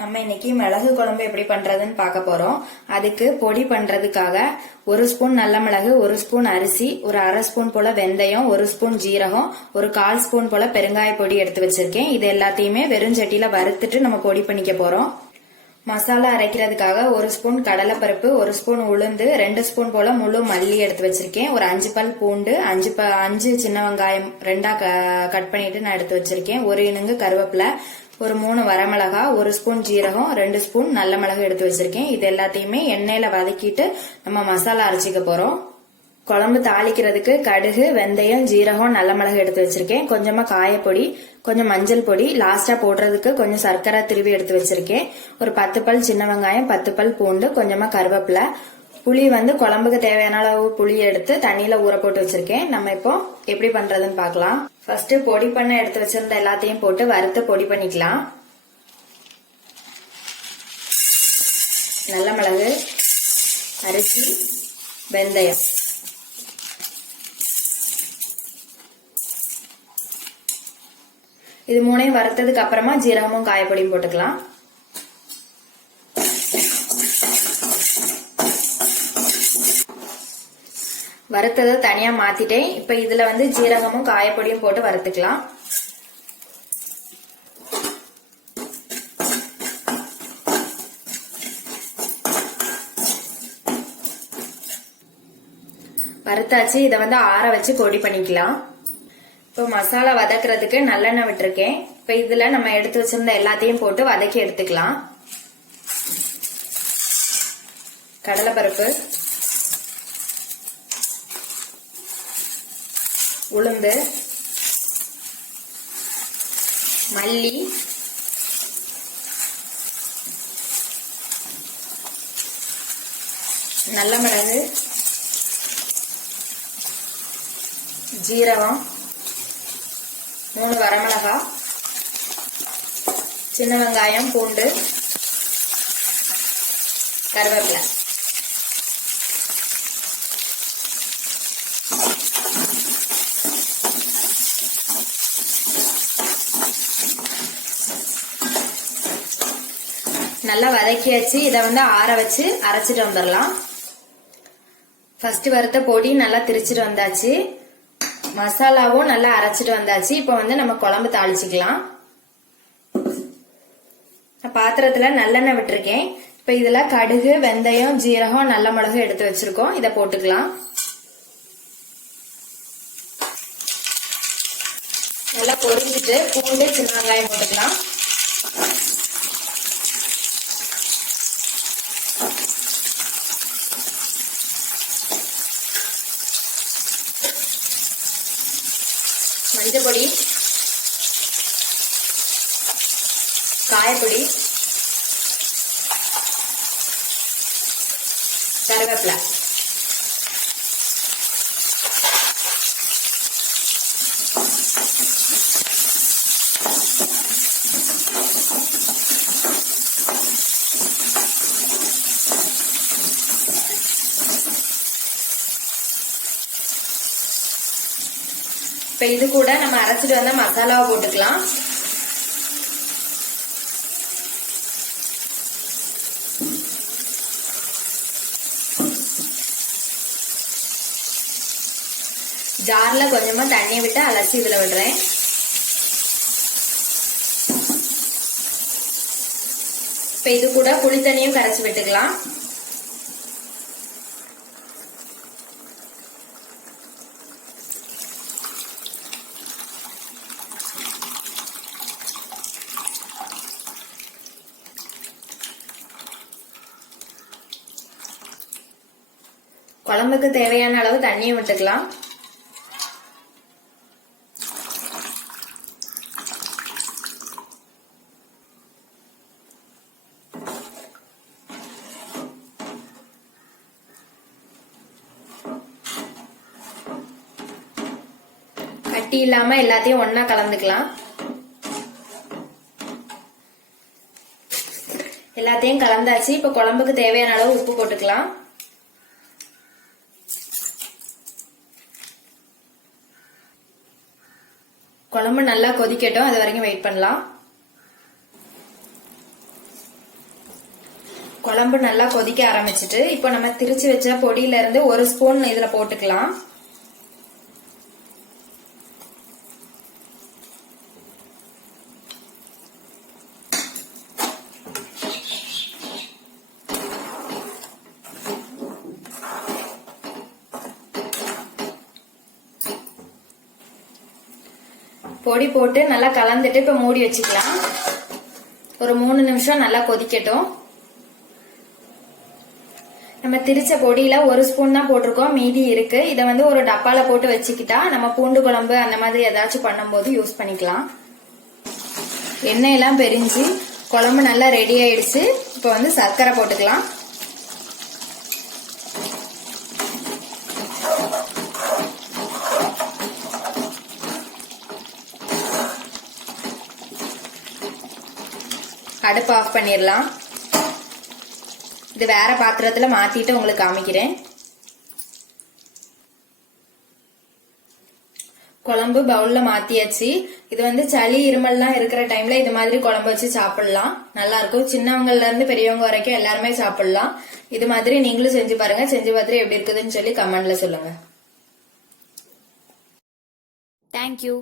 நம்ம இன்னைக்கு மிளகு குழம்பு எப்படி பண்றதுன்னு பார்க்க போறோம். அதுக்கு பொடி பண்றதுக்காக 1 ஸ்பூன் நல்ல மிளகு, 1 ஸ்பூன் அரிசி, ஒரு அரை ஸ்பூன் போல வெந்தயம், 1 ஸ்பூன் ஜீரகம், ஒரு 1/4 ஸ்பூன் போல பெருங்காய பொடி எடுத்து வச்சிருக்கேன். இது எல்லாத்தையுமே வெறும் சட்டியில வறுத்துட்டு நம்ம பொடி பண்ணிக்க போறோம். மசாலா அரைக்கிறதுக்காக 1 ஸ்பூன் கடலைப்பருப்பு, 1 ஸ்பூன் உளுந்து, 2 ஸ்பூன் போல முழு மல்லி எடுத்து வச்சிருக்கேன். ஒரு 5 பல் பூண்டு, 5 சின்ன வெங்காயம் 2ஆ கட் பண்ணிட்டு நான் எடுத்து வச்சிருக்கேன். ஒரு இனுங்கு கருவேப்பிலை, ஒரு 3 வரமிளகா, 1 ஸ்பூன் ஜீரகம், 2 ஸ்பூன் நல்ல மிளகு எடுத்து வச்சிருக்கேன். இது எல்லாத்தையுமே எண்ணெயில வதக்கிட்டு நம்ம மசாலா அரைச்சிக்க போறோம். குழம்பு தாளிக்கிறதுக்கு கடுகு, வெந்தயம், ஜீரகம், நல்ல மிளகு எடுத்து வச்சிருக்கேன். கொஞ்சமா காயப்பொடி, கொஞ்சம் மஞ்சள் பொடி, லாஸ்டா போடுறதுக்கு கொஞ்சம் சர்க்கரை திருவி எடுத்து வச்சிருக்கேன். ஒரு 10 பல் சின்ன வெங்காயம், 10 பல் பூண்டு, கொஞ்சமா கருவேப்பிலை. புளி குழம்புக்கு தேவையான அளவு புளி எடுத்து தண்ணியில ஊற போட்டு வச்சிருக்கேன். நம்ம இப்போ எப்படி பண்றதுன்னு பார்க்கலாம். ஃபர்ஸ்ட் பொடி பண்ண எடுத்து வச்சிருந்த எல்லாத்தையும் போட்டு வறுத்து பொடி பண்ணிக்கலாம். நல்ல மிளகு, அரிசி, வெந்தயம், இது மூணையும் வறுத்ததுக்கு அப்புறமா ஜீரகமும் காயப்பொடியும் போட்டுக்கலாம். வறுத்ததை தனியா மாத்திட்டேன். இப்ப இதுல ஜீரகமும் காயப்பொடியும் போட்டு வறுத்துக்கலாம். வறுத்தாச்சு. இதை ஆற வச்சு பொடி பண்ணிக்கலாம். இப்போ மசாலா வதக்குறதுக்கு நல்லெண்ணெய் விட்டுருக்கேன். இப்ப இதுல நம்ம எடுத்து வச்சிருந்த எல்லாத்தையும் போட்டு வதக்கி எடுத்துக்கலாம். கடலைப்பருப்பு, உளுந்து, மல்லி, நல்ல மிளகு, ஜீரகம், 3 வரமிளகா, சின்ன வெங்காயம், பூண்டு, கருவேப்பிலை. நல்லா வதக்கியாச்சு. இதை ஆற வச்சு அரைச்சிட்டு வந்துடலாம். ஃபர்ஸ்ட் வறுத்த பொடி நல்லா திரிச்சிட்டு வந்தாச்சு. மசாலாவும் நல்லா அரைச்சிட்டு வந்தாச்சு. இப்போ நம்ம குழம்பு தாளிச்சுக்கலாம். பாத்திரத்துல நல்லெண்ணெய் விட்டுருக்கேன். இப்ப இதுல கடுகு, வெந்தயம், ஜீரகம், நல்ல மிளகு எடுத்து வச்சிருக்கோம். இதை போட்டுக்கலாம். நல்லா பொரிஞ்சிட்டு பூண்டு, சின்ன வெங்காயம் போட்டுக்கலாம். மஞ்சள் பொடி, காயப்பொடி, கருவேப்பிலை. இப்ப இது கூட நம்ம அரைச்சிட்டு வந்த மசாலாவை போட்டுக்கலாம். ஜார்ல கொஞ்சமா தண்ணி விட்டு அலசி இதுல விடுறேன். இப்ப இது கூட புளி தண்ணியும் கரைச்சி விட்டுக்கலாம். குழம்புக்கு தேவையான அளவு தண்ணியை விட்டுக்கலாம். கட்டி இல்லாம எல்லாத்தையும் ஒன்னா கலந்துக்கலாம். எல்லாத்தையும் கலந்தாச்சு. இப்ப குழம்புக்கு தேவையான அளவு உப்பு போட்டுக்கலாம். குழம்பு நல்லா கொதிக்கட்டும். அது வரைக்கும் வெயிட் பண்ணலாம். குழம்பு நல்லா கொதிக்க ஆரம்பிச்சிட்டு இப்போ நம்ம திரிச்சு வச்ச பொடியில இருந்து ஒரு ஸ்பூன் இதுல போட்டுக்கலாம். பொடி போட்டு நல்லா கலந்துட்டு இப்ப மூடி வச்சுக்கலாம். ஒரு 3 நிமிஷம் நல்லா கொதிக்கட்டும். நம்ம திரிச்ச பொடியில ஒரு ஸ்பூன் தான் போட்டிருக்கோம், மீதி இருக்கு. இதை ஒரு டப்பால போட்டு வச்சுக்கிட்டா நம்ம பூண்டு குழம்பு அந்த மாதிரி ஏதாச்சும் பண்ணும்போது யூஸ் பண்ணிக்கலாம். எண்ணெய் எல்லாம் பெரிஞ்சு குழம்பு நல்லா ரெடி ஆயிடுச்சு. இப்ப சர்க்கரை போட்டுக்கலாம். அடுப்பு ஆஃப் பண்ணிடலாம். இது வேற பாத்திரத்துல மாத்திட்டு உங்களுக்கு காமிக்கிறேன். குழம்பு பவுல்ல மாத்தியாச்சு. இது சளி இருமல்லாம் இருக்கிற டைம்ல இது மாதிரி குழம்பு வச்சு சாப்பிடலாம், நல்லா இருக்கும். சின்னவங்கல இருந்து பெரியவங்க வரைக்கும் எல்லாருமே சாப்பிடலாம். இது மாதிரி நீங்களும் செஞ்சு பாருங்க. செஞ்சு பார்த்துட்டு எப்படி இருக்குதுன்னு சொல்லி கமெண்ட்ல சொல்லுங்க. தேங்க்யூ.